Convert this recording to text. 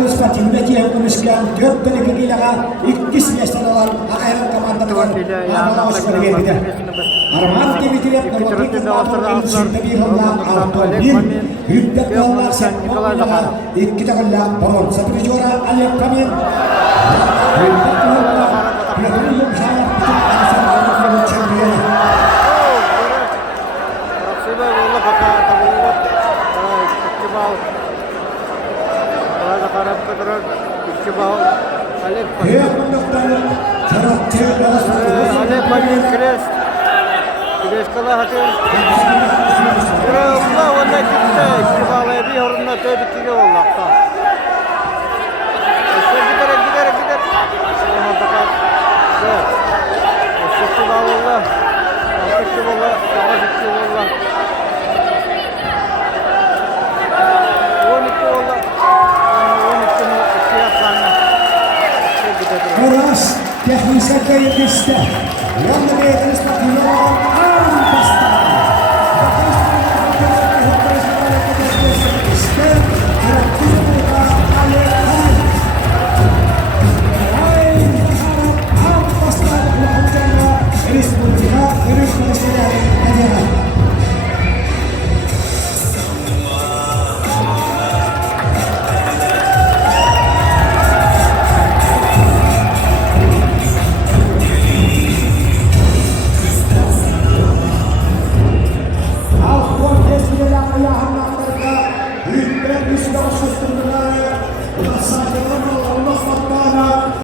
Ayrılış Fatih'indeki yapılmışken 4-2 ilaga ilk siyasetten olan ayrım komandalar Armağan Osman'ı geldi. Armağan Demir'e Nurbat'ın dağıtlarının içinde bir yolla Artoğan'ın hüddetli olmak Serpil'e iki takımla Boron Sapırıcı'ra Alep Kamil hüddetli olmak Piyadır'ın yumuşağına bütün Arsenal'ın çemberine. Kala hati. Kira Allah wala kita kibala bi horna te bikiga wala ta. Gider. Sama bakat. Şükür Allah. Şükür Allah. Şükür Allah. Kuras teknische yetişti. Yanında bir yetişti.